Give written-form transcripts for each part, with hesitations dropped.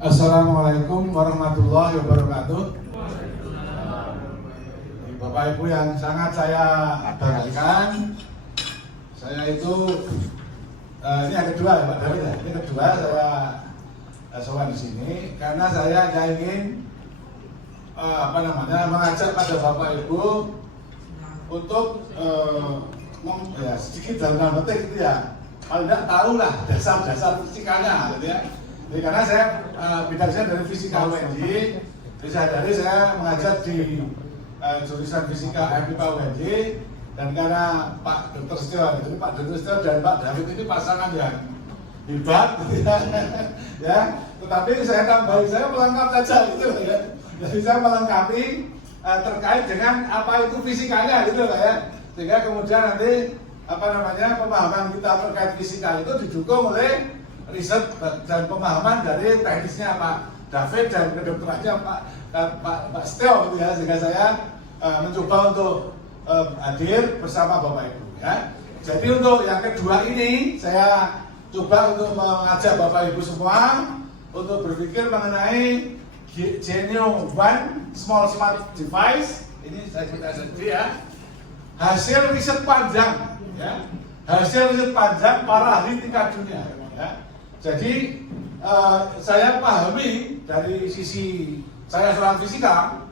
Assalamualaikum warahmatullahi wabarakatuh. Bapak Ibu yang sangat saya banggakan, saya itu ini yang kedua ya Pak David ya. Ini kedua saya sowan di sini karena saya ingin mengajak pada Bapak Ibu untuk sedikit dalam petik gitu ya. Kalau tidak tahu lah dasar-dasar fisikanya gitu ya. Jadi karena saya bidang saya dari fisika UNJ, jadi saya mengajar di jurusan fisika FIPA UNJ, dan karena Pak Dr. Setio, jadi Pak Dr. Setio dan Pak David ini pasangan yang hebat, gitu ya. Tetapi saya tambahin, saya melengkap saja gitu ya. Jadi saya melengkapi terkait dengan apa itu fisikanya gitu ya. Sehingga kemudian nanti pemahaman kita terkait fisika itu didukung oleh riset dan pemahaman dari teknisnya Pak David dan kedokterannya Pak Setio gitu ya. Sehingga saya mencoba untuk hadir bersama Bapak Ibu ya. Jadi untuk yang kedua ini saya coba untuk mengajak Bapak Ibu semua untuk berpikir mengenai Genio One Small Smart Device. Ini saya sebut SSD ya. Hasil riset panjang ya. Hasil riset panjang para ahli tingkat dunia ya. Jadi saya pahami dari sisi saya seorang fisika,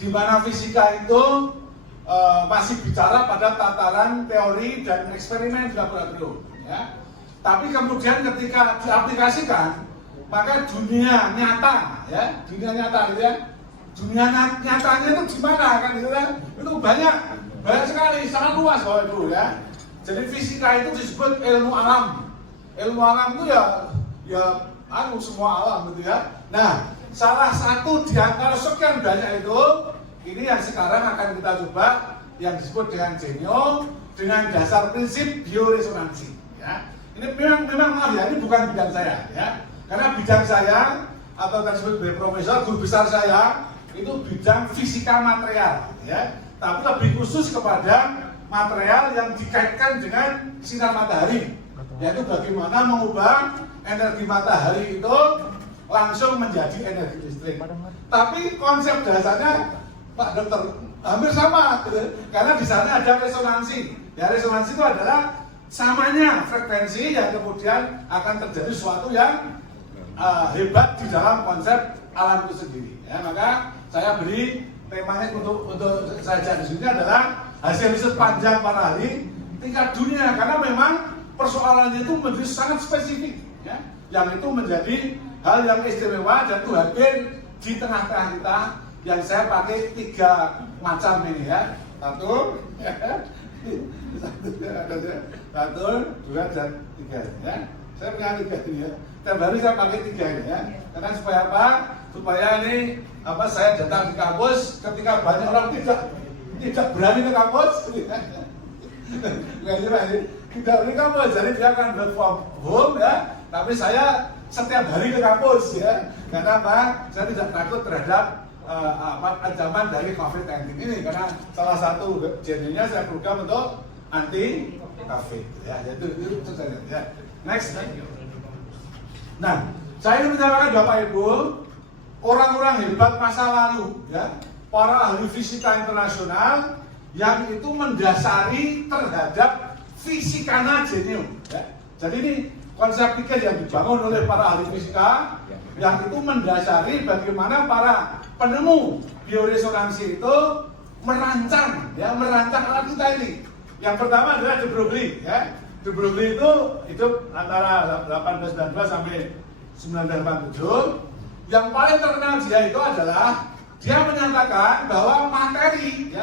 di mana fisika itu masih bicara pada tataran teori dan eksperimen di laboratorium. Ya. Tapi kemudian ketika diaplikasikan, maka dunia nyata, ya, dunia nyata, gitu ya. Dunia nyatanya itu gimana kan, gitu kan? Itu banyak sekali, sangat luas Bapak Ibu ya. Jadi fisika itu disebut ilmu alam. Ilmu alam itu ya semua alam gitu ya. Nah, salah satu di antara sekian banyak itu, ini yang sekarang akan kita coba yang disebut dengan Genio dengan dasar prinsip bioresonansi. Ya. Ini memang maaf ya, ini bukan bidang saya ya. Karena bidang saya atau tersebut sebagai profesor, guru besar saya itu bidang fisika material ya. Tapi lebih khusus kepada material yang dikaitkan dengan sinar matahari. Yaitu bagaimana mengubah energi matahari itu langsung menjadi energi listrik. Tapi konsep dasarnya Pak Dokter hampir sama, gitu. Karena di sana ada resonansi. Ya, resonansi itu adalah samanya frekuensi yang kemudian akan terjadi sesuatu yang hebat di dalam konsep alam itu sendiri. Ya, maka saya beri temanya untuk saya di sini adalah hasil riset panjang para ahli tingkat dunia, karena memang persoalannya itu menjadi sangat spesifik, ya, yang itu menjadi hal yang istimewa dan itu hadir di tengah-tengah kita, yang saya pakai 3 macam ini ya. Satu, dua, dan 3 ya. Saya punya 3 ini ya. Tiap hari saya pakai 3 ini ya. Karena supaya apa? Supaya ini saya datang di kampus ketika banyak orang tidak berani ke kampus. Tidak berani kampus, jadi dia akan work from home ya. Tapi saya setiap hari ke kampus ya. Karena apa? Saya tidak takut terhadap ancaman dari COVID-19 ini, karena salah satu genenya saya program untuk anti COVID ya. Itu saja ya. Next. Nah, saya ingin menyampaikan Bapak Ibu, orang-orang hebat masa lalu ya, para ahli fisika internasional yang itu mendasari terhadap fisikana Genio ya. Jadi ini konsep pikir yang dibangun oleh para ahli fisika yang itu mendasari bagaimana para penemu bioresonansi itu merancang alat kita ini. Yang pertama adalah De Broglie ya. De Broglie itu hidup antara 1892 sampai 1987. Yang paling terkenal dia itu adalah dia menyatakan bahwa materi,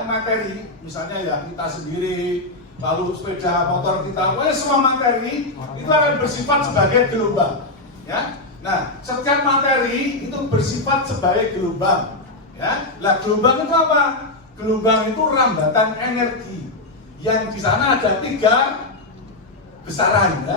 misalnya ya kita sendiri, lalu sepeda motor kita, pokoknya semua materi itu akan bersifat sebagai gelombang ya. Nah, setiap materi itu bersifat sebagai gelombang ya. Lah gelombang itu apa? Gelombang itu rambatan energi yang di sana ada 3 besaran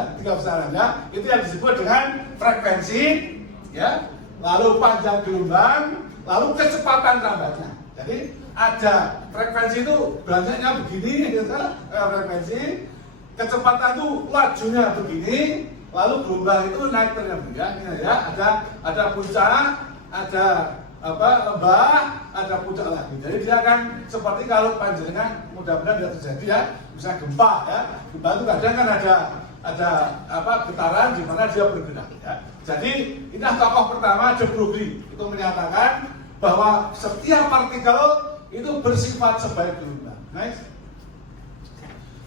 ya. Itu yang disebut dengan frekuensi ya, lalu panjang gelombang, lalu kecepatan rambatnya. Jadi ada frekuensi itu banyaknya begini gitu, frekuensi, kecepatan itu lajunya begini, lalu gelombang itu naik terus ya, ini ya, ada puncak, ada lembah, ada puncak lagi. Jadi dia akan seperti kalau panjangnya mudah-mudahan tidak terjadi ya, bisa gempa ya. Gempa itu kadang kan ada getaran di mana dia bergerak ya. Jadi ini tokoh pertama De Broglie itu menyatakan bahwa setiap partikel itu bersifat sebagai gelombang. Next.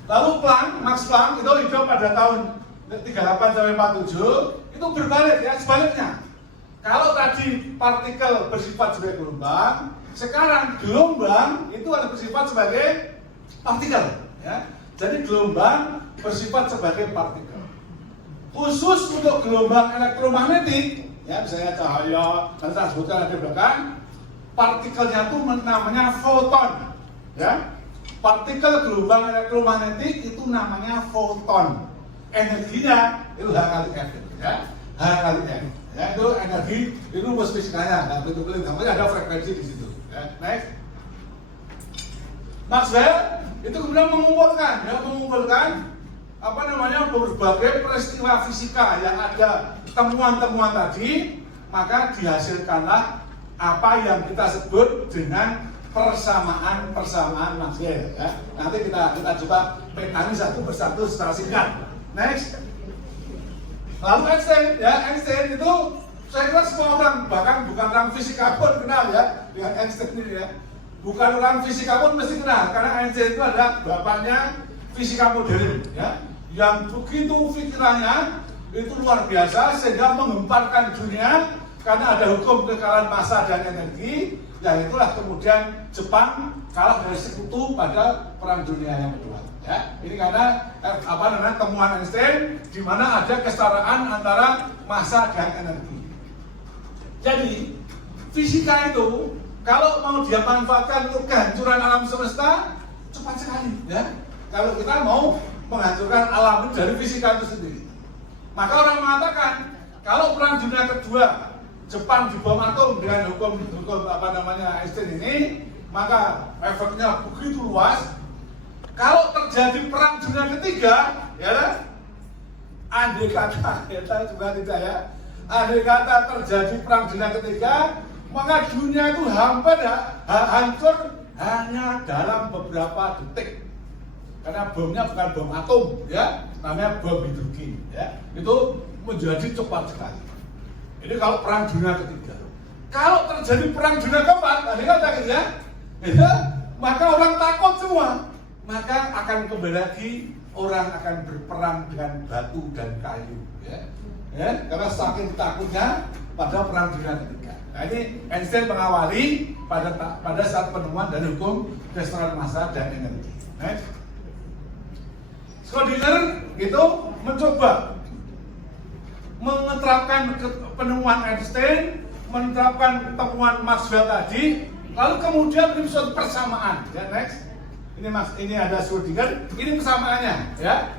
Lalu Max Planck itu hidup pada tahun 38 sampai 47 itu berbalik ya, sebaliknya. Kalau tadi partikel bersifat sebagai gelombang, sekarang gelombang itu ada bersifat sebagai partikel ya. Jadi gelombang bersifat sebagai partikel. Khusus untuk gelombang elektromagnetik, ya misalnya cahaya, nanti saya sebutkan di belakang, partikelnya itu namanya foton, ya. Partikel gelombang elektromagnetik itu namanya foton. Energinya itu H kali F, ya. H kali F, ya itu energi, itu rumus fisikanya, nggak betul-betul, namanya ada frekuensi di situ. Ya. Next. Maxwell itu kemudian mengumpulkan berbagai peristiwa fisika yang ada temuan-temuan tadi, maka dihasilkanlah apa yang kita sebut dengan persamaan Maxwell ya. Nanti kita coba petani satu persatu secara singkat. Next. Lalu Einstein itu saya kira semua orang, bahkan bukan orang fisika pun kenal ya dengan Einstein ini ya. Bukan orang fisika pun mesti kenal, karena Einstein itu adalah bapaknya fisika modern ya, yang begitu pikirannya itu luar biasa sehingga menggemparkan dunia karena ada hukum kekalahan massa dan energi. Dan itulah kemudian Jepang kalah dari sekutu pada Perang Dunia yang kedua. Ya, ini karena temuan Einstein di mana ada kesetaraan antara massa dan energi. Jadi fisika itu kalau mau dia manfaatkan untuk kehancuran alam semesta cepat sekali, ya. Kalau kita mau menghancurkan alam dari fisika itu sendiri, maka orang mengatakan kalau Perang Dunia Kedua Jepang dibom atom dengan hukum Einstein ini, maka efeknya begitu luas. Kalau terjadi Perang Dunia Ketiga, ya, andai kata kita juga tidak ya, andai kata terjadi Perang Dunia Ketiga, maka dunia itu hampir hancur hanya dalam beberapa detik. Karena bomnya bukan bom atom, ya, namanya bom hidrogen, ya. Itu menjadi cepat sekali. Ini kalau Perang Dunia Ketiga. Kalau terjadi Perang Dunia Keempat, ya, maka orang takut semua. Maka akan kembali lagi orang akan berperang dengan batu dan kayu, ya. Karena saking takutnya pada Perang Dunia Ketiga. Nah ini Einstein mengawali pada saat penemuan dari hukum kesetaraan massa dan energi. Schrödinger itu mencoba menerapkan penemuan Einstein, menerapkan temuan Maxwell tadi, lalu kemudian ini suatu persamaan. Ya, next. Ini ada Schrödinger, ini persamaannya, ya.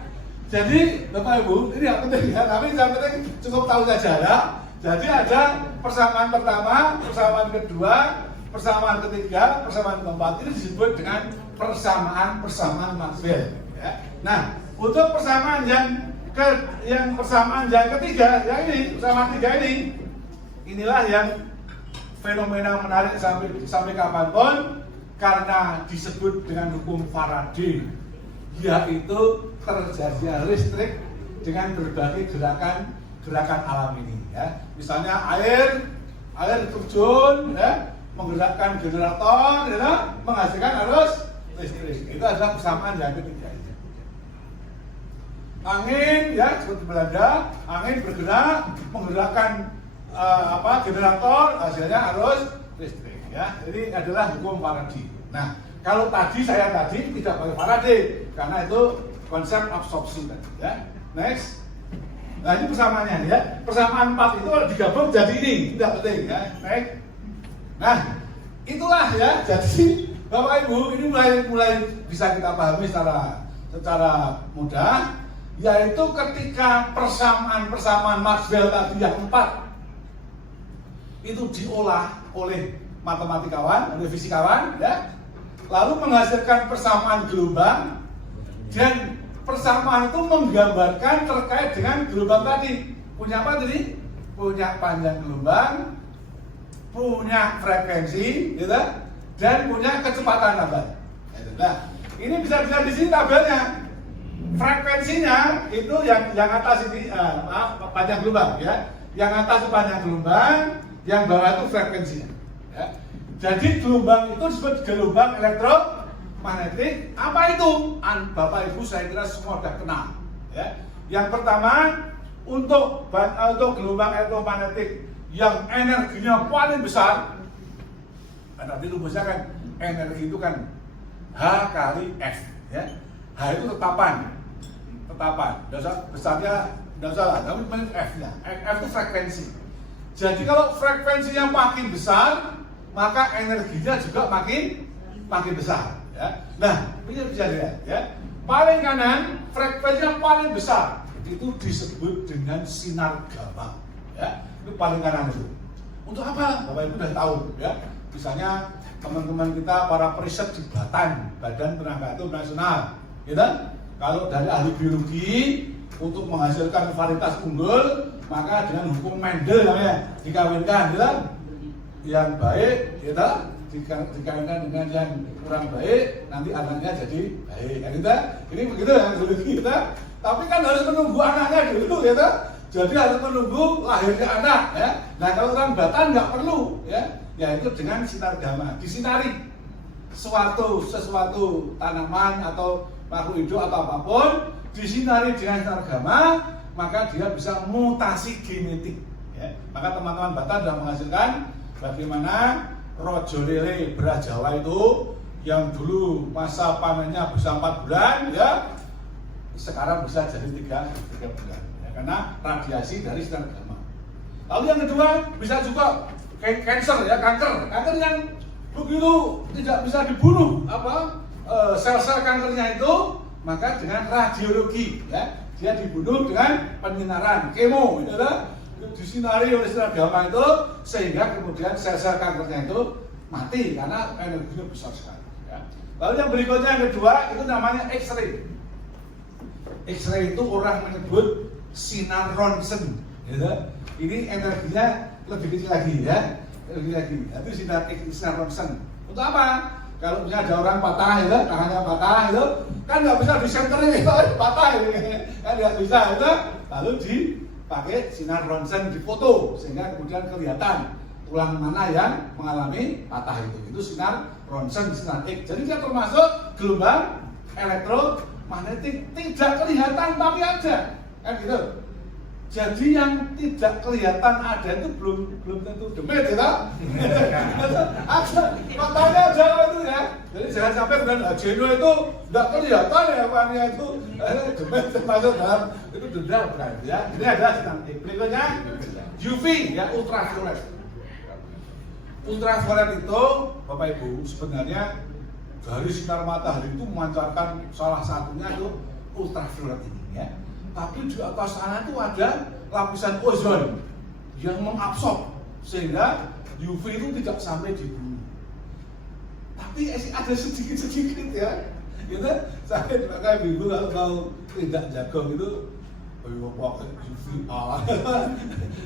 Jadi Bapak Ibu, ini yang penting ya, tapi yang penting cukup tahu saja ya. Jadi ada persamaan pertama, persamaan kedua, persamaan ketiga, persamaan keempat. Ini disebut dengan persamaan Maxwell. Ya. Nah, untuk persamaan yang ketiga, yang ini, persamaan tiga ini, inilah yang fenomena menarik sampai kapanpun karena disebut dengan hukum Faraday, yaitu terjadinya listrik dengan berbagai gerakan alam ini. Ya. Misalnya air terjun, ya, menggerakkan generator, ya, menghasilkan arus listrik. Itu adalah persamaan yang ketiga. Angin, ya, seperti Belanda, angin bergerak, menggerakkan generator, hasilnya arus listrik. Ya, ini adalah hukum Faraday. Nah, kalau saya tadi tidak pakai Faraday karena itu konsep absorpsi tadi. Ya, next. Nah ini persamaannya ya. Persamaan 4 itu digabung jadi ini, tidak penting ya. Next. Nah, itulah ya. Jadi Bapak Ibu ini mulai bisa kita pahami secara mudah, yaitu ketika persamaan Maxwell tadi yang 4 itu diolah oleh matematikawan, oleh fisikawan, ya, lalu menghasilkan persamaan gelombang, dan persamaan itu menggambarkan terkait dengan gelombang tadi. Punya apa tadi? Punya panjang gelombang, punya frekuensi, gitu, dan punya kecepatan lambat. Nah, ini bisa dilihat di sini tabelnya. Frekuensinya itu yang atas ini, panjang gelombang, ya. Yang atas itu panjang gelombang, yang bawah itu frekuensinya. Ya. Jadi gelombang itu disebut gelombang elektromagnetik. Apa itu? Bapak Ibu saya kira semua sudah kenal. Ya. Yang pertama, untuk gelombang elektromagnetik yang energinya paling besar, nanti rumusnya kan energi itu kan H kali F, ya. H itu tetapan, besarnya tidak salah, tapi F-nya, F itu frekuensi. Jadi kalau frekuensinya makin besar, maka energinya juga makin besar, ya. Nah, ini bisa dilihat, ya. Paling kanan frekuensinya paling besar, itu disebut dengan sinar gamma, ya. Itu paling kanan itu. Untuk apa? Bapak Ibu sudah tahu, ya. Misalnya teman-teman kita para periset di Badan Tenaga Atom Nasional, gitu. Kalau dari ahli biologi untuk menghasilkan varietas unggul, maka dengan hukum Mendel namanya dikawinkan, gitu. Yang baik, gitu, dikawinkan dengan yang kurang baik, nanti anaknya jadi baik, kan, gitu. Ini begitu ya biologi kita. Tapi kan harus menunggu anaknya dulu, gitu. Jadi harus menunggu lahirnya anak, ya. Nah, kalau orang Batan nggak perlu, ya, yaitu dengan sinar gamma. Disinari sesuatu tanaman atau makhluk hidup atau apapun, disinari dengan sinar gamma, maka dia bisa mutasi genetik, ya. Maka teman-teman Batan sudah menghasilkan bagaimana rojo lele beras Jawa itu yang dulu masa panennya bisa 4 bulan, ya, sekarang bisa jadi 3 bulan, ya, karena radiasi dari sinar gamma. Lalu yang kedua, bisa juga kanker, ya, kanker yang begitu tidak bisa dibunuh sel-sel kankernya itu, maka dengan radiologi, ya, dia dibunuh dengan penyinaran kemo, gitu, disinari oleh sinar gamma itu, sehingga kemudian sel-sel kankernya itu mati karena energinya besar sekali, ya. Lalu yang berikutnya yang kedua itu namanya X-ray. X-ray itu orang menyebut sinar Ronsen, gitu. Ini energinya lebih kecil lagi, ya, lebih lagi. Itu sinar Ronsen. Untuk apa? Kalau misalnya ada orang patah, gitu, tangannya patah, itu kan nggak bisa disenterin, itu patah, gitu, kan nggak bisa, gitu. Lalu dipakai sinar Ronsen difoto, sehingga kemudian kelihatan tulang mana yang mengalami patah itu. Itu sinar Ronsen, sinar X. Jadi dia termasuk gelombang elektromagnetik, tidak kelihatan tapi ada, kan gitu. Jadi yang tidak kelihatan ada itu belum tentu demit, gitu. Ada, matanya ada itu, ya. Jadi jangan sampai dengan Jeno itu tidak kelihatan, ya, apanya itu demit termasuk dalam itu denda, bukan, ya. Ini ada sinar X. Berikutnya UV, ya, ultraviolet. Ultraviolet itu, Bapak Ibu, sebenarnya dari sinar matahari itu memancarkan salah satunya itu ultraviolet ini, ya. Tapi di atas sana itu ada lapisan ozon yang mengabsorb sehingga UV itu tidak sampai di bumi. Tapi ada sedikit, ya. Gitu. Saya makanya bingung kalau tidak jago itu pakai UVA,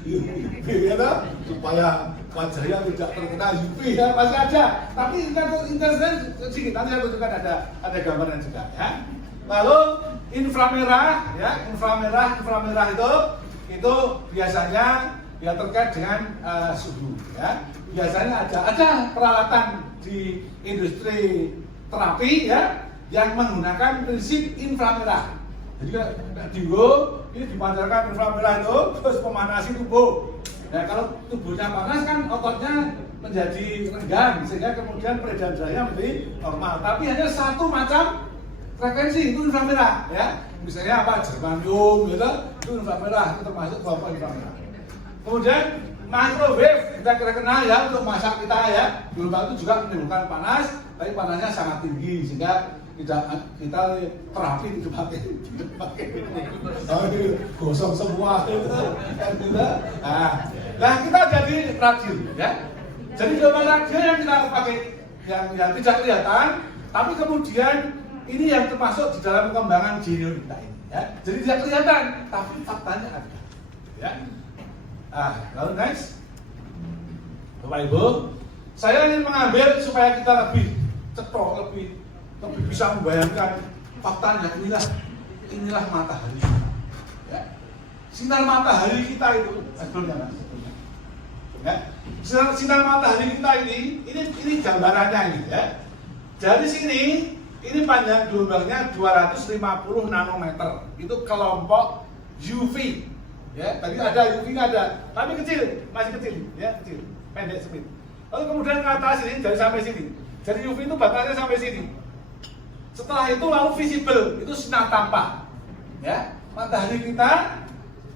gitu, supaya wajahnya tidak terkena UV, ya, masih ada. Tapi intensnya sedikit. Nanti saya tunjukkan ada gambarnya juga, ya. Lalu inframerah, ya, inframerah itu biasanya ya terkait dengan suhu, ya. Biasanya ada peralatan di industri terapi, ya, yang menggunakan prinsip inframerah. Jadi ini dipancarkan inframerah itu terus memanasi tubuh. Nah, kalau tubuhnya panas kan ototnya menjadi renggang sehingga kemudian peredaran darahnya menjadi normal. Tapi hanya satu macam frekuensi itu inframerah, ya. Misalnya apa, germanium, gitu, itu inframerah, itu termasuk kelompok inframerah. Kemudian microwave kita kenal, ya, untuk masak kita, ya. Gelombang itu juga menimbulkan panas, tapi panasnya sangat tinggi sehingga kita terapi tidak pakai gosong semua, gitu. Nah, kita jadi radio, ya. Jadi gelombang radio yang kita pakai yang tidak kelihatan, tapi kemudian ini yang termasuk di dalam pengembangan genome kita ini. Ya. Jadi tidak kelihatan, tapi faktanya ada. Ya. Lalu next, Bapak Ibu, saya ingin mengambil supaya kita lebih cetok, lebih bisa membayangkan faktanya. Inilah matahari. Ya. Sinar matahari kita itu, ya. Sinar matahari kita ini gambarannya ini. Ya. Dari sini, ini panjang gelombangnya 250 nanometer. Itu kelompok UV. Ya, tadi ada UV ada, tapi kecil, masih kecil, ya kecil, pendek sempit. Lalu kemudian ke atas ini dari sampai sini. Jadi UV itu batasnya sampai sini. Setelah itu lalu visible, itu sinar tampak. Ya, matahari kita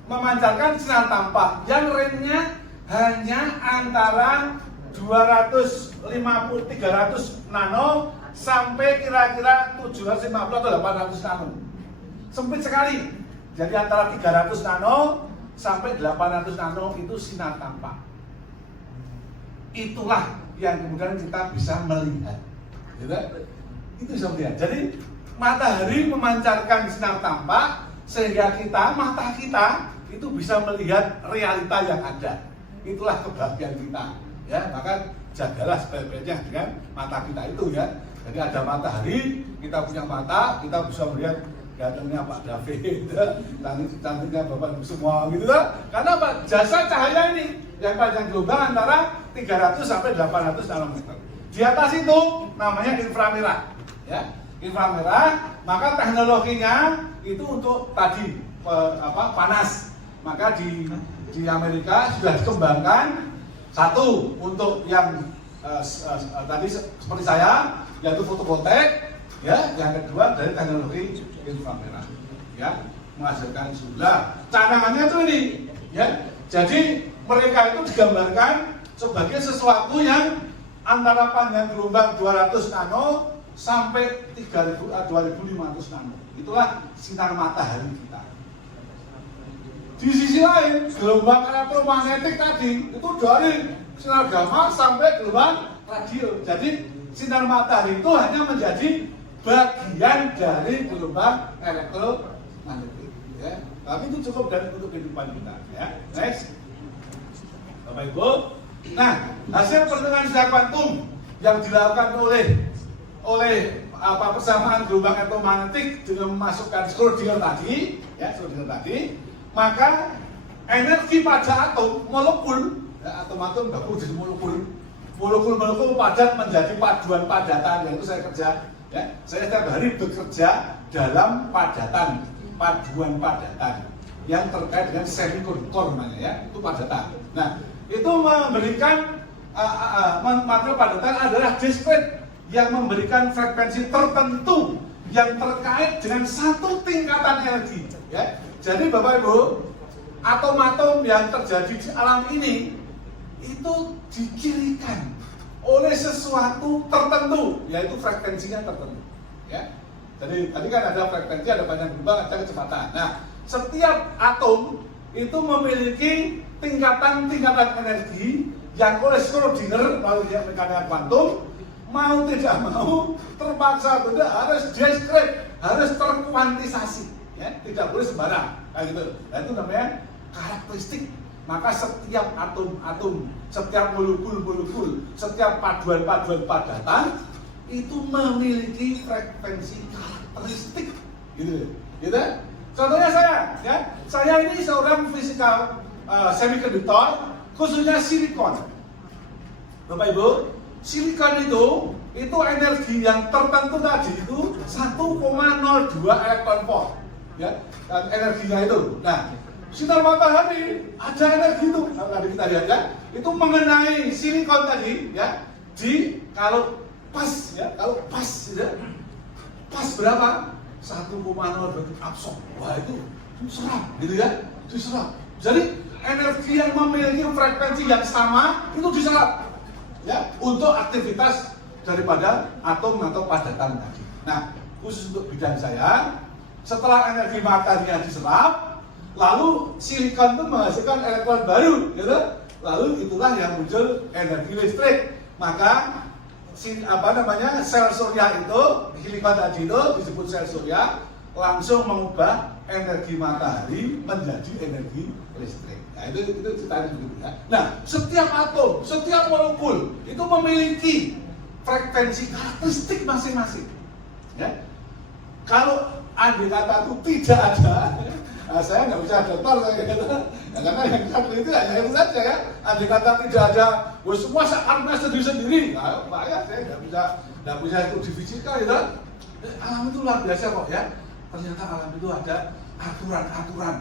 memancarkan sinar tampak yang range-nya hanya antara 250-300 nano sampai kira-kira 750 atau 800 nano. Sempit sekali. Jadi antara 300 nano sampai 800 nano itu sinar tampak. Itulah yang kemudian kita bisa melihat. Gitu? Itu bisa melihat. Jadi matahari memancarkan sinar tampak sehingga mata kita itu bisa melihat realita yang ada. Itulah kebahagiaan kita. Ya, maka jagalah sebaik-baiknya dengan mata kita itu ya. Jadi ada matahari, kita punya mata, kita bisa melihat gantengnya Pak David, cantiknya Bapak Ibu semua gitu lah. Karena apa? Jasa cahaya ini yang panjang gelombang antara 300 sampai 800 nanometer. Di atas itu namanya inframerah. Ya, inframerah, maka teknologinya itu untuk tadi panas. Maka di Amerika sudah dikembangkan satu untuk yang tadi seperti saya, yaitu fotovoltaik, ya. Yang kedua dari teknologi inframerah, ya, menghasilkan jumlah cadangannya itu ini, ya. Jadi mereka itu digambarkan sebagai sesuatu yang antara panjang gelombang 200 nano sampai 2500 nano. Itulah sinar matahari kita. Di sisi lain, gelombang elektromagnetik tadi itu dari sinar gamma sampai gelombang radio. Jadi sinar matahari itu hanya menjadi bagian dari gelombang elektromagnetik. Ya. Tapi itu cukup dan untuk kehidupan kita. Ya. Next, Bapak Ibu. Nah, hasil perhitungan fisika kuantum yang dilakukan oleh persamaan gelombang elektromagnetik dengan memasukkan Schrödinger tadi, ya Schrödinger tadi. Maka energi pada atom molekul, ya, atom gabung jadi molekul padat menjadi paduan padatan. Yaitu saya kerja, ya, saya setiap hari bekerja dalam paduan padatan yang terkait dengan semikonduktor namanya, ya, itu padatan. Nah, itu memberikan material padatan adalah discrete yang memberikan frekuensi tertentu yang terkait dengan satu tingkatan energi, ya. Jadi Bapak Ibu, atom-atom yang terjadi di alam ini itu dicirikan oleh sesuatu tertentu, yaitu frekuensinya tertentu. Ya. Jadi tadi kan ada frekuensi, ada panjang gelombang, ada kecepatan. Nah, setiap atom itu memiliki tingkatan-tingkatan energi yang oleh Schrödinger melalui mekanika kuantum mau tidak mau terpaksa tidak harus discrete, harus terkuantisasi. Ya, tidak boleh sembarang, kayak gitu. Nah, itu namanya karakteristik. Maka setiap atom-atom, setiap molekul-molekul, setiap paduan-paduan padatan itu memiliki frekuensi karakteristik, gitu. Gitu. Contohnya saya ini seorang fisikal semikonduktor, khususnya silikon. Bapak Ibu, silikon itu energi yang tertentu tadi itu 1,02 elektron volt. Ya, dan energinya itu. Nah, sinar matahari ada energi itu. Nah, tadi kita lihat, ya, itu mengenai silikon tadi, ya. Kalau pas, ya, ya, pas berapa? 1,02 absorb. Wah, itu serap, gitu ya, diserap. Jadi energi yang memiliki frekuensi yang sama itu diserap, ya, untuk aktivitas daripada atom atau padatan tadi. Nah, khusus untuk bidang saya, setelah energi materinya diserap, lalu silikon itu menghasilkan elektron baru, gitu. Lalu itulah yang muncul energi listrik. Maka sel surya itu khilafah tadi itu disebut sel surya langsung mengubah energi matahari menjadi energi listrik. Nah, itu ceritanya begitu ya. Nah, setiap atom, setiap molekul itu memiliki frekuensi karakteristik masing-masing. Ya. Kalau andai kata itu tidak ada, nah, saya nggak bisa dokter saya kata, ya, karena yang satu itu hanya itu saja ya. Andai kata tidak ada, semua saatnya sendiri-sendiri, nah, bahaya saya nggak bisa ikut di fisika gitu. Alam itu luar biasa kok ya. Ternyata alam itu ada aturan-aturan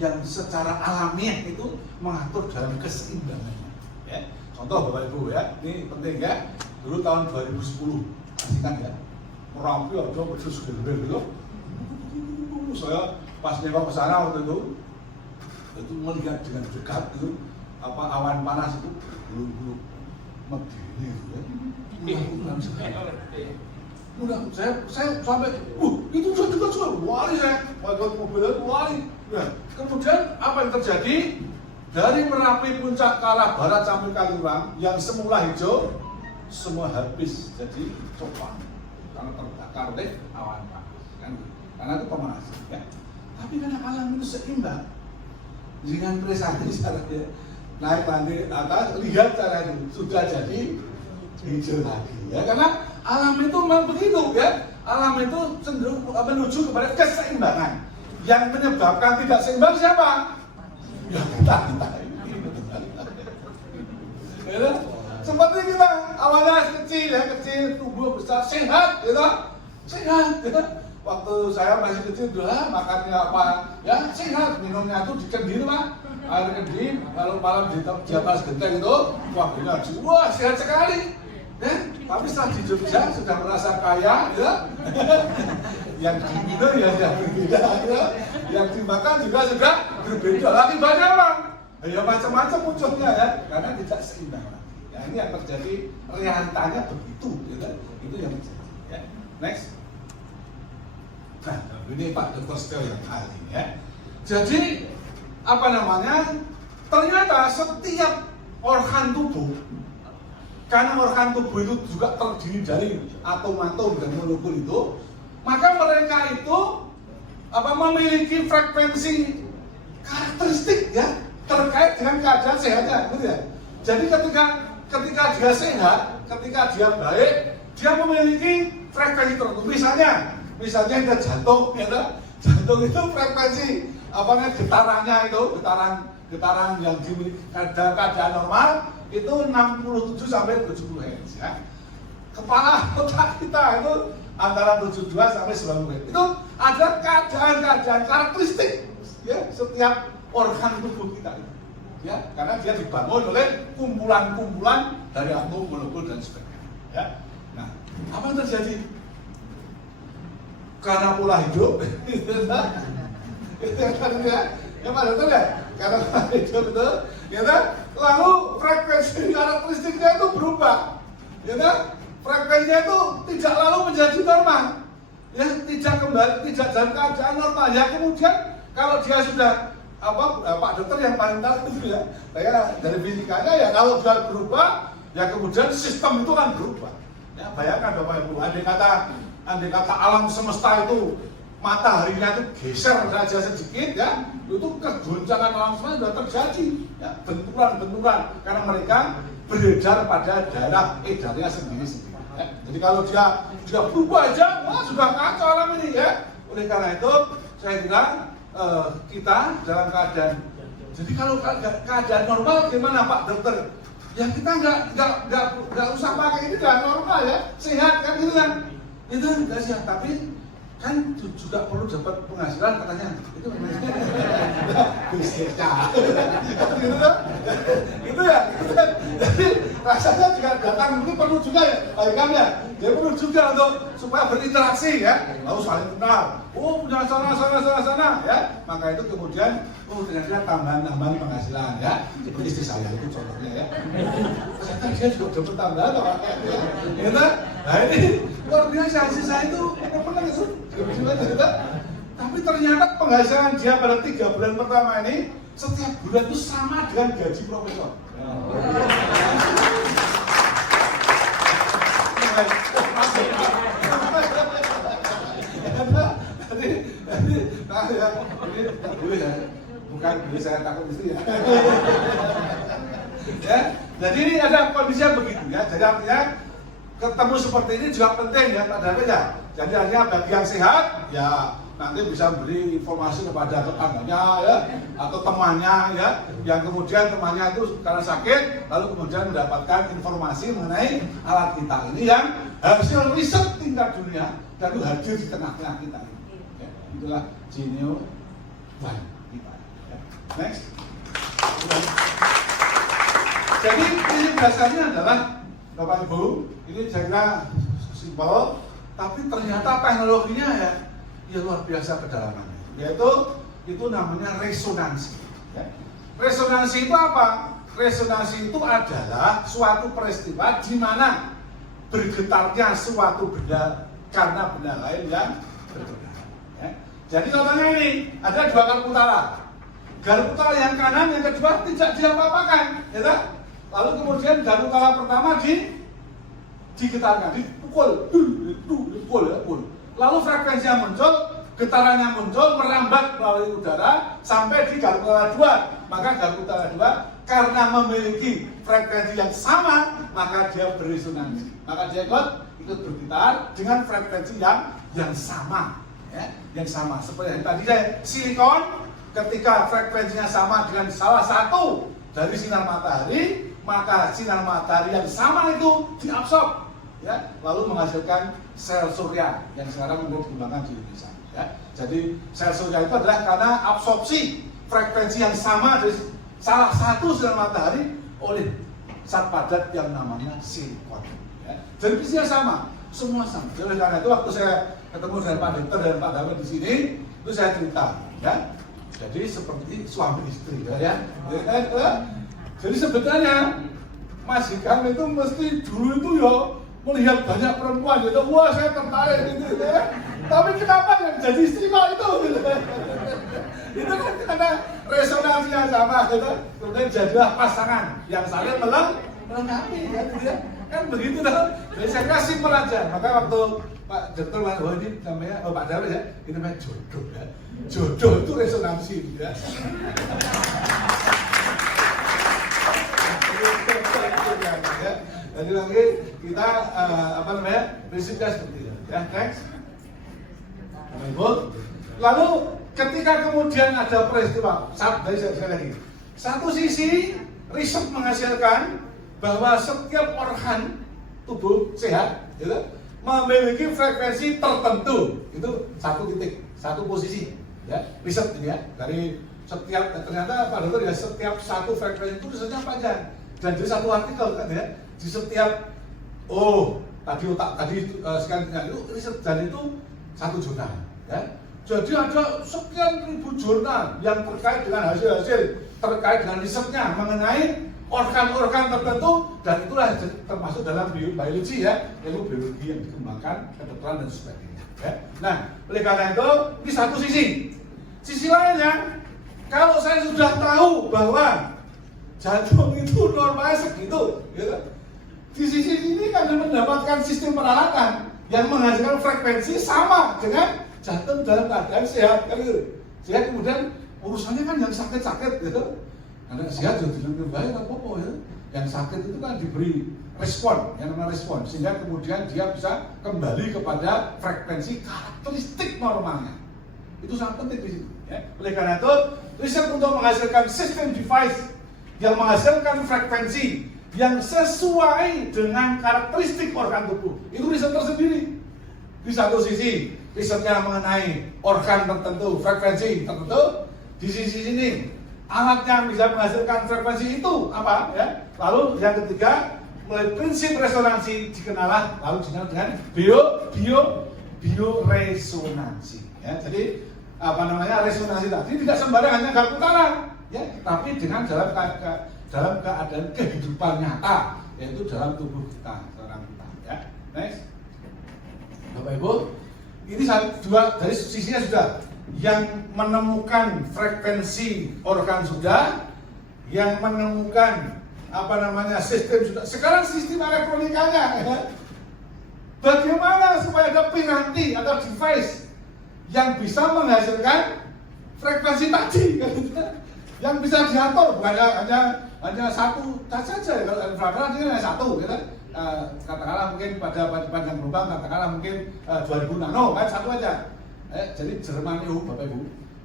yang secara alamiah itu mengatur dalam keseimbangannya. Ya. Contoh Bapak Ibu ya, ini penting ya. Dulu tahun 2010, pastikan ya. Merapi ada pedes gede gitu. Saya pas nengok ke sana waktu itu melihat dengan dekat itu awan panas itu bulu-bulu begini gitu ya. Udah saya sampai itu juga wali saya mobil itu wali. Nah, kemudian apa yang terjadi dari Merapi puncak ke arah barat sampai Kaliurang yang semula hijau semua habis jadi coklat karena terbakar oleh awan panas kan, karena itu pemanasan ya. Tapi karena alam itu seimbang dengan presasi ya, naik lagi atas lihat cara itu sudah jadi hijau lagi ya, karena alam itu memang begitu ya. Alam itu cenderung menuju kepada keseimbangan. Yang menyebabkan tidak seimbang siapa? Ya kita ini. Ya, seperti kita awalnya kecil tumbuh besar sehat, gitu. Sehat. Gitu. Waktu saya masih kecil makannya apa? Ya sehat, minumnya itu dikendil Pak. Air kendi, kalau malam di atas genteng itu, wah sehat sekali. Tapi setelah di Jogja sudah merasa kaya, ya. Yang diminum ya sudah berbeda, ya. Yang dimakan juga sudah berbeda. Lagi banyak orang, ya macam-macam munculnya ya, karena tidak seimbang. Ya, ini yang terjadi realitanya begitu, ya. Itu yang terjadi. Ya. Next. Nah, ini Pak Dr. Steel yang ahli ya. Jadi ternyata setiap organ tubuh, karena organ tubuh itu juga terdiri dari atom-atom dan molekul itu, maka mereka itu memiliki frekuensi karakteristik ya terkait dengan keadaan sehatnya, gitu ya. Jadi ketika dia sehat, ketika dia baik, dia memiliki frekuensi tertentu. Misalnya kita jantung, ya, jantung itu frekuensi getarannya itu getaran yang dimiliki keadaan normal itu 67 sampai 70 Hz ya. Kepala otak kita itu antara 72 sampai 90 Hz. Itu ada keadaan karakteristik ya setiap organ tubuh kita itu. Ya, karena dia dibangun oleh kumpulan-kumpulan dari atom, molekul dan sebagainya. Ya. Nah, apa yang terjadi? Karena pola hidup itu ya Pak Dokter ya, karena pola hidup itu ya, lalu frekuensi karakteristiknya itu berubah, ya, frekuensinya itu tidak lalu menjadi normal, ya, tidak dalam keadaan normal. Ya kemudian kalau dia sudah Pak Dokter yang paling tahu itu ya, saya dari fisikanya ya, kalau dia berubah, ya kemudian sistem itu kan berubah. Ya, bayangkan Bapak Ibu, andai kata alam semesta itu mataharinya itu geser saja sedikit ya, itu kegoncangan alam semesta sudah terjadi ya, benturan karena mereka beredar pada daerah edarnya sendiri-sendiri ya. Jadi kalau dia berubah aja, sudah kacau alam ini ya. Oleh karena itu saya kira kita dalam keadaan, jadi kalau keadaan normal gimana Pak Dokter? Ya kita nggak usah pakai ini, udah normal ya, sehat kan gitu kan? Itu enggak sehat, tapi kan juga perlu dapat penghasilan katanya. Itu bisnisnya. Gitu ya. Jadi rasanya juga datang itu perlu juga ya, bagi kami ya. Dia perlu juga untuk supaya berinteraksi ya, lalu saling kenal. Oh punya sana ya. Maka itu kemudian ternyata tambahan penghasilan ya. Seperti istri saya itu contohnya ya. Ternyata dia juga dapat tambahan apa ya. Nah ini luar biasa, istri saya itu benar itu. Tapi ternyata penghasilan dia pada 3 bulan pertama ini setiap bulan itu sama dengan gaji profesor. Ini tak boleh ya, bukan boleh saya takut istri ya. Ya, jadi ini ada kondisi yang begitu ya. Jadi artinya ketemu seperti ini juga penting ya Pak David ya. Jadi artinya bagi yang sehat ya nanti bisa beri informasi kepada tetangganya ya atau temannya ya, yang kemudian temannya itu karena sakit lalu kemudian mendapatkan informasi mengenai alat kita ini yang hasil riset tingkat dunia dan itu hadir di tengah-tengah kita ini. Ya, itulah Genio One kita. Ya. Next. Jadi ini dasarnya adalah Bapak Ibu, ini saya kira simpel, tapi ternyata teknologinya ya luar biasa kedalamannya. Yaitu itu namanya resonansi. Ya. Resonansi itu apa? Resonansi itu adalah suatu peristiwa di mana bergetarnya suatu benda karena benda lain yang bergetar. Ya. Jadi contohnya ini ada dua garpu utara. Garpu utara yang kanan, yang kedua tidak diapa-apakan, ya tak? Lalu kemudian garpu utara pertama digetarkan, dipukul, pukul. Lalu frekuensi yang muncul, getarannya muncul, merambat melalui udara sampai di garpu utara 2. Maka garpu utara 2 karena memiliki frekuensi yang sama, maka dia beresonansi. Maka dia ikut bergetar dengan frekuensi yang sama, ya, yang sama. Seperti yang tadi silikon, ketika frekuensinya sama dengan salah satu dari sinar matahari, maka sinar matahari yang sama itu diabsorb, ya, lalu menghasilkan sel surya yang sekarang menjadi dikembangkan di Indonesia. Ya. Jadi sel surya itu adalah karena absorpsi frekuensi yang sama dari salah satu sinar matahari oleh zat padat yang namanya silikon. Ya. Jadi visinya sama, semua sama. Jadi karena itu waktu saya ketemu dengan Pak Dokter dan Pak David di sini, itu saya cerita, ya. Jadi seperti suami istri, ya. Jadi sebetulnya Mas Hikam itu mesti dulu itu ya melihat banyak perempuan gitu, wah saya tertarik gitu ya. Tapi kenapa yang jadi istri kok itu gitu. Itu kan karena resonansinya sama gitu. Kemudian jadilah pasangan yang saling melengkapi kan gitu ya. Kan begitu dah. Jadi saya kira simpel aja. Maka waktu Pak Dokter wah ini namanya Pak David ya, ini namanya jodoh ya. Jodoh itu resonansi ya. Jadi lagi kita prinsipnya seperti itu. Ya, next. Lalu ketika kemudian ada peristiwa, dari sekali lagi, satu sisi riset menghasilkan bahwa setiap organ tubuh sehat, gitu, memiliki frekuensi tertentu, itu satu titik, satu posisi, ya, riset ini ya, dari setiap ternyata Pak Dokter ya setiap satu frekuensi itu risetnya panjang. Dan di satu artikel kan ya, di setiap tadi otak tadi sekian itu riset dan itu 1 juta ya. Jadi ada sekian ribu jurnal yang terkait dengan hasil-hasil terkait dengan risetnya mengenai organ-organ tertentu dan itulah termasuk dalam biologi ya, ilmu biologi yang dikembangkan, kedokteran dan sebagainya. Ya. Nah, oleh karena itu ini satu sisi. Sisi lainnya, kalau saya sudah tahu bahwa jantung itu normalnya segitu, gitu. Di sisi ini kan mendapatkan sistem peralatan yang menghasilkan frekuensi sama dengan jantung dalam keadaan sehat, kan gitu. Sehingga kemudian urusannya kan yang sakit-sakit, gitu. Karena sehat juga tidak baik apa-apa ya. Yang sakit itu kan diberi respon, yang namanya respon, sehingga kemudian dia bisa kembali kepada frekuensi karakteristik normalnya. Itu sangat penting di sini. Ya. Oleh karena itu, riset untuk menghasilkan sistem device yang menghasilkan frekuensi yang sesuai dengan karakteristik organ tubuh. Itu riset tersendiri. Di satu sisi, risetnya mengenai organ tertentu, frekuensi tertentu. Di sisi sini, alat yang bisa menghasilkan frekuensi itu apa? Ya. Lalu yang ketiga, melalui prinsip resonansi dikenal dengan bioresonansi. Ya. Jadi resonansi tadi tidak sembarang hanya garpu utara. Ya, tapi dengan dalam keadaan kehidupan nyata, yaitu dalam tubuh kita, seorang kita. Ya, next. Bapak Ibu, ini dua dari sisinya sudah, yang menemukan frekuensi organ sudah, yang menemukan sistem sudah. Sekarang sistem elektronikanya, ya. Bagaimana supaya ada piranti atau device yang bisa menghasilkan frekuensi tadi, yang bisa diatur, bukan hanya satu saja. Kalau inframerah ini hanya satu, gitu. Katakanlah mungkin pada panjang gelombang, katakanlah mungkin 2000 nano, kan satu aja. Jadi Jerman itu, Bapak Ibu,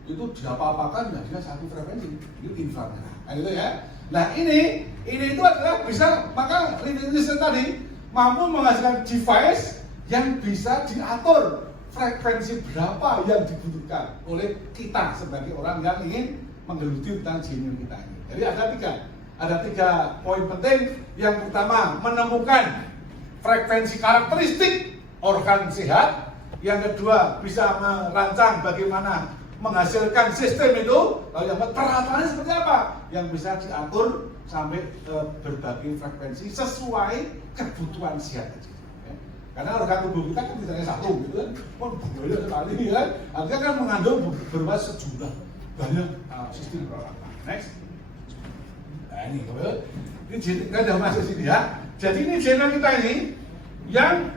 itu diapa-apakan ya dia satu frekuensi, itu inframerah. Nah, gitu ya. Nah ini itu adalah bisa, maka riset tadi mampu menghasilkan device yang bisa diatur frekuensi berapa yang dibutuhkan oleh kita sebagai orang yang ingin menggeluti tentang genom kita ini. Jadi ada tiga poin penting. Yang pertama, menemukan frekuensi karakteristik organ sehat. Yang kedua, bisa merancang bagaimana menghasilkan sistem itu. Lalu yang peralatannya seperti apa? Yang bisa diatur sampai berbagai frekuensi sesuai kebutuhan sehat. Karena organ tubuh kita kan tidak hanya satu, gitu kan? Banyak sekali, kan? Artinya kan mengandung beberapa sejumlah banyak sistem peralatan. Next. Nah ini kan sudah masuk sini ya. Jadi ini genom kita ini yang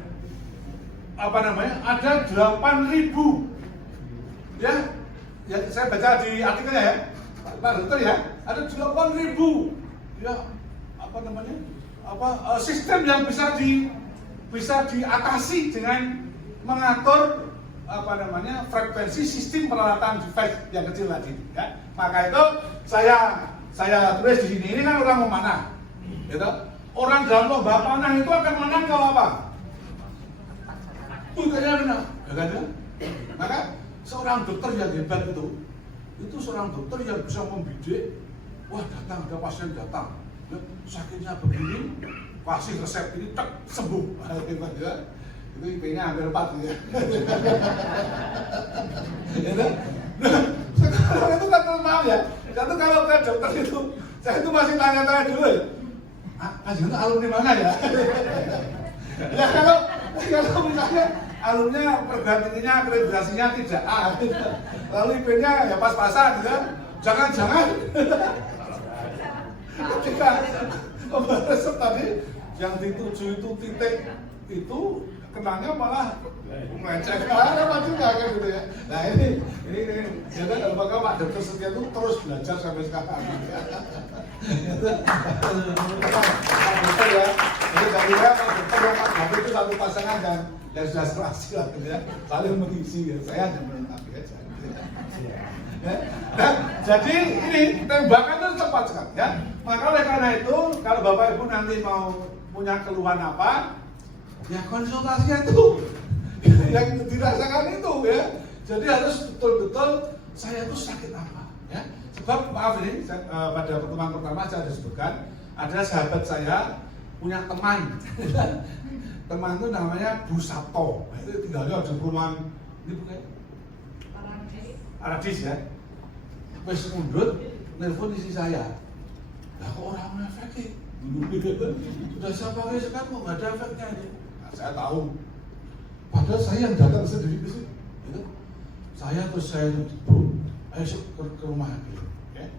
ada 8.000 ya. Ya saya baca di artikelnya ya, Pak Dokter ya, ada 8.000 ya sistem yang bisa diatasi dengan mengatur frekuensi sistem peralatan device yang kecil tadi ya. Maka itu saya tulis di sini, ini kan orang memanah gitu. Orang dalam lomba panah itu akan menang kalau apa? Bukannya benar, ya. Maka seorang dokter yang hebat itu seorang dokter yang bisa membidik, wah datang, ada pasien datang ya, sakitnya begini, kasih resep ini, tak sembuh. Ya. Itu IP-nya hampir 4 ya. Nah, sekarang itu kan normal ya. Satu kalau ke dokter itu, saya itu masih tanya-tanya dulu. Itu alumni mana ya? Ya kalau misalnya alumni perguruan tingginya akreditasinya tidak A, lalu IP-nya ya pas-pasan, gitu. Jangan-jangan ketika resep tadi yang dituju itu titik itu kenanya malah melecehkan apa juga kan gitu ya. Nah ini jadi lembaga Pak Dokter Setia itu terus belajar sampai sekarang. Pak Dokter ya, jadi dari Pak Dokter dan Pak Dokter itu satu pasangan dan sudah serasi lah gitu ya, saling mengisi ya. Saya hanya melengkapi aja. Nah, jadi ini tembakan itu cepat sekali ya. Maka oleh karena itu kalau Bapak Ibu nanti mau punya keluhan apa, ya konsultasinya itu yang dirasakan itu ya. Jadi harus betul-betul saya itu sakit apa ya. Sebab maaf ini pada pertemuan pertama saya disebutkan ada sahabat saya punya teman. Teman itu namanya Bu Sabto. Itu tinggalnya di perumahan ini bukan Aradis ya. Wes mundut nelpon isi saya. Lah kok orang efeknya? Sudah saya pakai sekarang kok nggak ada efeknya ini. Nah, saya tahu. Padahal saya yang datang sendiri ke sini. Gitu. Saya ayo ke rumah gitu. Okay.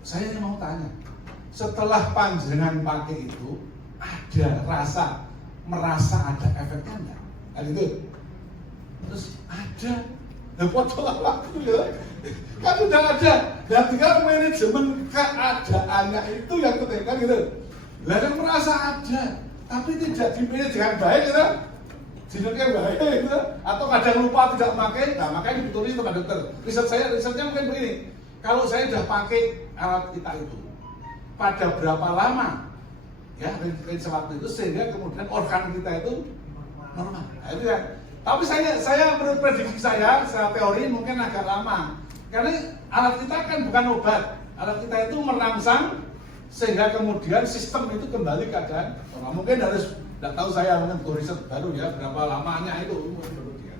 Saya mau tanya, setelah panjenengan pakai itu ada merasa ada efeknya nggak? Kan itu. Terus ada. Nah, foto waktu ya. Kan sudah ada. Dan tinggal manajemen keadaannya itu yang penting kan gitu. Lah kan merasa ada, tapi tidak dimanage dengan baik gitu. Jinnya baik gitu. Atau kadang lupa tidak memakai. Nah, makanya ditulis kepada dokter. Risetnya mungkin begini. Kalau saya sudah pakai alat kita itu pada berapa lama ya range waktu itu sehingga kemudian organ kita itu normal. Nah, itu ya. Tapi saya menurut prediksi saya, secara teori mungkin agak lama. Karena alat kita kan bukan obat. Alat kita itu merangsang sehingga kemudian sistem itu kembali keadaan normal. Mungkin harus, tidak tahu saya mungkin riset baru ya, berapa lamanya itu.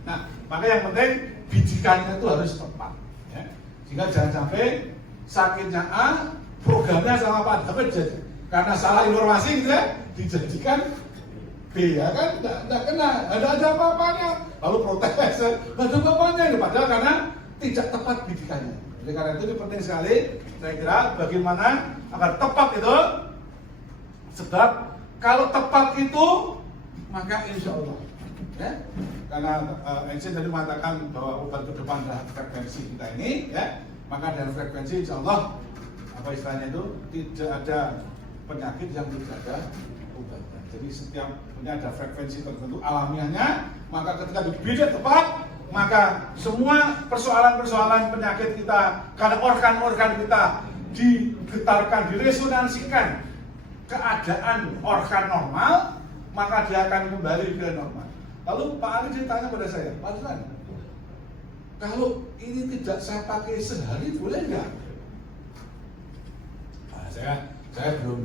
Nah, maka yang penting bidikannya itu harus tepat. Ya. Sehingga jangan sampai sakitnya A, programnya sama Pak David jadi. Karena salah informasi gitu ya, dijadikan B ya kan, tidak kena, ada apa-apanya, lalu protes, ada apa-apanya, padahal karena tidak tepat bidikannya. Oleh karena itu ini penting sekali, saya kira bagaimana agar tepat itu, sebab kalau tepat itu, maka insya Allah ya. Karena Einstein tadi mengatakan bahwa obat ke depan adalah frekuensi kita ini, ya. Maka dari frekuensi insya Allah apa istilahnya itu tidak ada penyakit yang tidak ada obatnya. Jadi setiap punya ada frekuensi tertentu alamiahnya, maka ketika dibidik tepat, maka semua persoalan-persoalan penyakit kita, karena organ-organ kita digetarkan, diresonansikan keadaan organ normal, maka dia akan kembali ke normal. Lalu Pak Ali ditanya pada saya, Pak Rizwan, kalau ini tidak saya pakai sehari boleh nggak? Nah, saya belum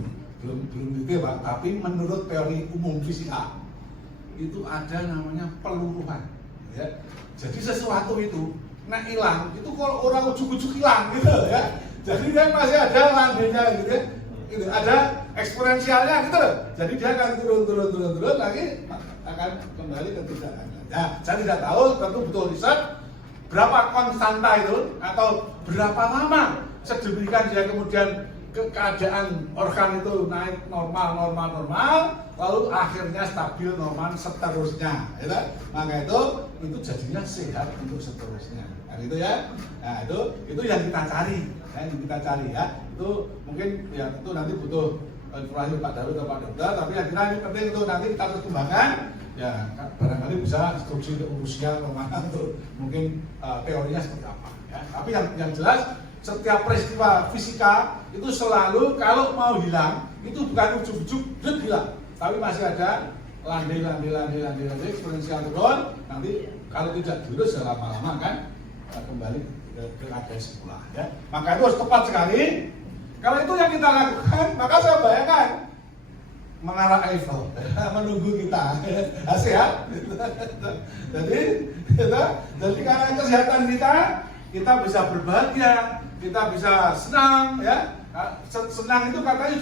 gitu Pak, tapi menurut teori umum fisika itu ada namanya peluruhan, ya. Jadi sesuatu itu nak hilang, itu kalau orang ujuk-ujuk hilang gitu ya. Jadi dia masih ada landainya gitu ya. Gitu. Ada eksponensialnya gitu. Jadi dia akan turun lagi akan kembali ke tidak ada. Ya, saya tidak tahu, tentu butuh riset berapa konstanta itu atau berapa lama sedemikian dia kemudian keadaan organ itu naik normal, lalu akhirnya stabil normal seterusnya, gitu. Maka itu jadinya sehat untuk seterusnya, kan itu ya. Nah itu yang kita cari, ya. Itu mungkin ya itu nanti butuh informasi Pak Darul atau Pak Dokter, tapi yang kita penting itu nanti kita terus kembangkan. Ya, barangkali bisa instruksi untuk usia kemana untuk mungkin teorinya seperti apa. Ya. Tapi yang jelas setiap peristiwa fisika itu selalu kalau mau hilang itu bukan ujuk-ujuk hilang, tapi masih ada landai eksponensial turun. Nanti kalau tidak diurus lama-lama kan kembali ke keadaan semula. Ya. Maka itu harus tepat sekali. Kalau itu yang kita lakukan, maka saya bayangkan mengarah Eiffel menunggu kita sehat. Jadi karena kesehatan kita bisa berbahagia, kita bisa senang, ya. Senang itu katanya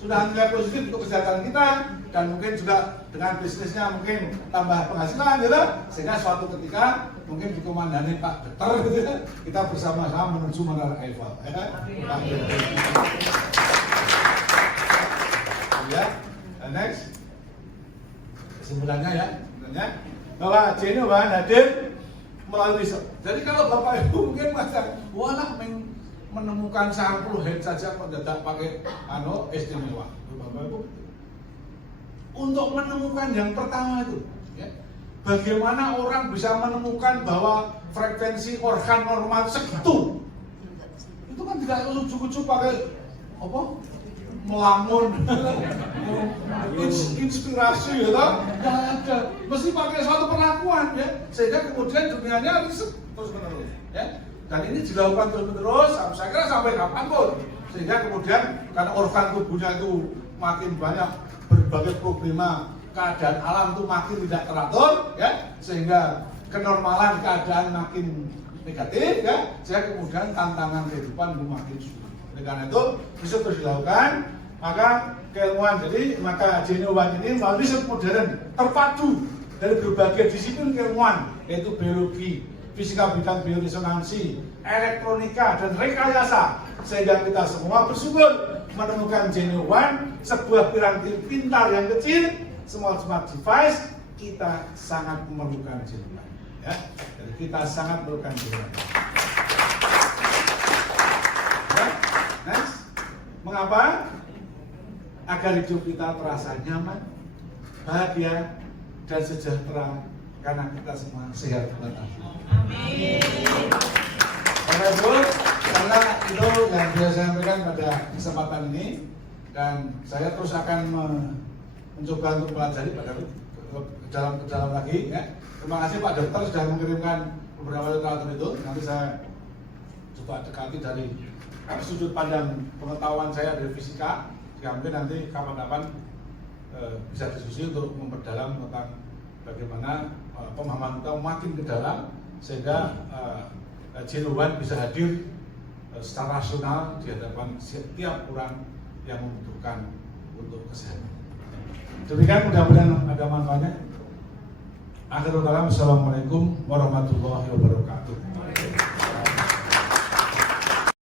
sudah nilai positif untuk kesehatan kita, dan mungkin juga dengan bisnisnya mungkin tambah penghasilan, gitu. Sehingga suatu ketika mungkin dikomandani Pak Dokter, gitu, kita bersama-sama menuju menara Eiffel. Ya. Next, kesimpulannya ya, bahwa Genuine hadir melalui riset. Jadi kalau Bapak Ibu mungkin macam, walah menemukan sampel head saja mendadak pakai istimewa. Bapak Ibu, untuk menemukan yang pertama itu, ya, bagaimana orang bisa menemukan bahwa frekuensi organ normal segitu? Itu kan tidak ujuk-ujuk pakai apa? Melamun, inspirasi, ya toh? Nggak ada, mesti pakai suatu perlakuan, ya, sehingga kemudian dunianya riset terus menerus, ya. Dan ini dilakukan terus menerus, saya kira sampai kapanpun, sehingga kemudian karena organ tubuhnya itu makin banyak berbagai problema, keadaan alam itu makin tidak teratur, ya, sehingga kenormalan keadaan makin negatif, ya, sehingga kemudian tantangan kehidupan makin sulit. Karena itu riset terus dilakukan. Maka keilmuan, jadi maka Genuine ini melalui riset modern terpadu dari berbagai disiplin keilmuan, yaitu biologi, fisika bidang bioresonansi, elektronika, dan rekayasa, sehingga kita semua bersyukur menemukan Genuine, sebuah piranti pintar yang kecil, smart device. Kita sangat memerlukan Genuine, ya. Jadi kita sangat memerlukan Genuine. Ya. Next, mengapa? Agar hidup kita terasa nyaman, bahagia, dan sejahtera, karena kita semua sehat walafiat. Amin. Karena itu yang saya sampaikan pada kesempatan ini, dan saya terus akan mencoba untuk pelajari ke dalam lagi. Ya. Terima kasih Pak Dokter sudah mengirimkan beberapa literatur itu. Nanti saya coba dekati dari sudut pandang pengetahuan saya dari fisika. Ya, mungkin nanti kapan-kapan bisa diskusi untuk memperdalam tentang bagaimana pemahaman kita makin ke dalam, sehingga Genuine bisa hadir secara rasional di hadapan setiap orang yang membutuhkan untuk kesehatan. Demikian, mudah-mudahan ada manfaatnya. Akhirul kalam, assalamualaikum warahmatullahi wabarakatuh.